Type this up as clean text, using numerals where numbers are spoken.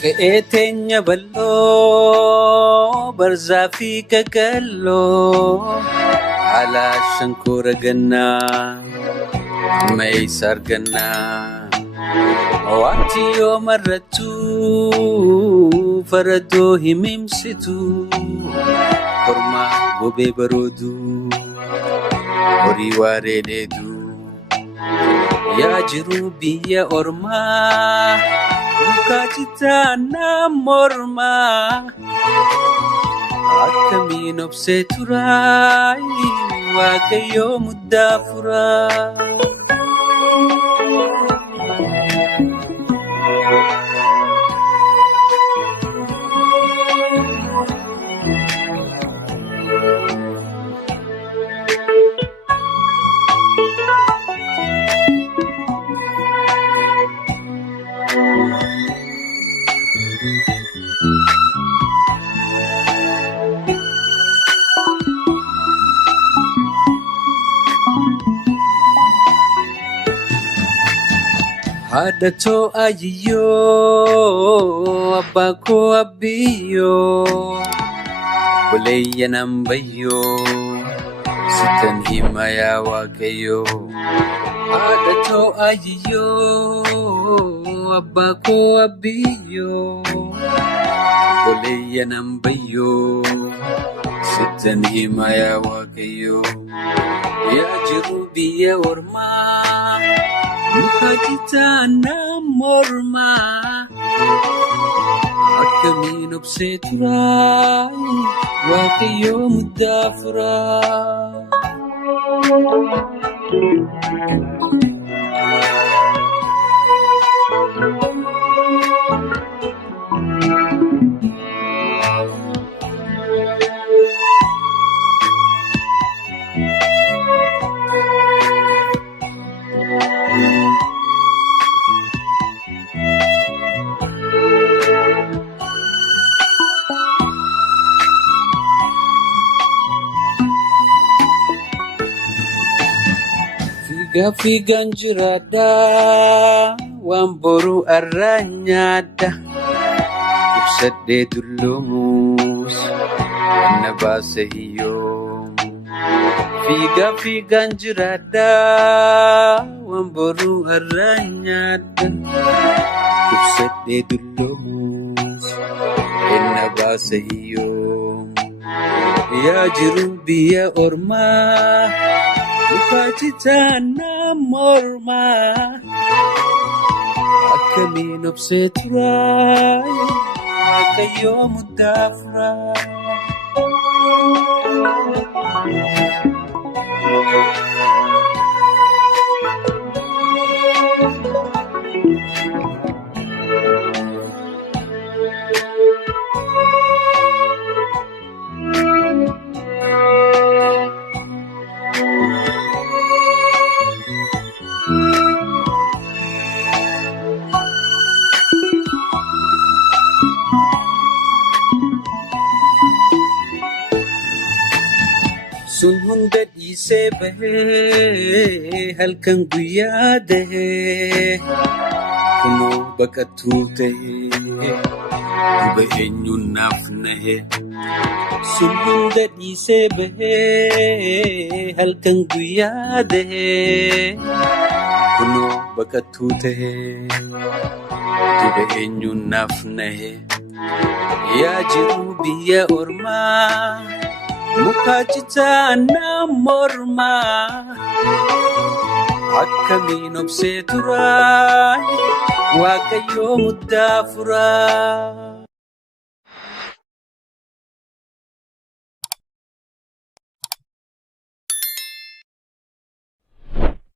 Keetenya ballo barzafi kagallo ala shankura ganna may sarganna waqti yo marratu farado himimsitu korma gobe barodu ori warededu ya jiru biya orma Kacita namorma Akamin obseturai Wakayo mudafura Hadato ayiyo, abako abiyo, buleya nambayo, sitan himaya wakayo. Hadato ayiyo, abako abiyo, buleya nambayo, sitan himaya wakayo. Ya jirubiya orma. Kacita namorma Akamin obseturai Wakayo mudafura Figan jirada Wamboru aranyada Ibsade dulumus Nabase hiyom Figan jirada Wamboru aranyada Ibsade dulumus Nabase hiyom Ya jirubiya orma Kacita namorma Akamin obseturai Wakayo mudafra Sun hunda dhiisee bahee halkan guyyaa dahee kunoo baqattuu tahee duba eenyuun naaf nahee. Sun hunda dhiisee bahee halkan guyyaa dahee kunoo baqattuu tahee duba eenyuun naaf nahee. Yaa jiru biyya ormaa Mukacita namorma Akamin obseturai Wakayo mudafura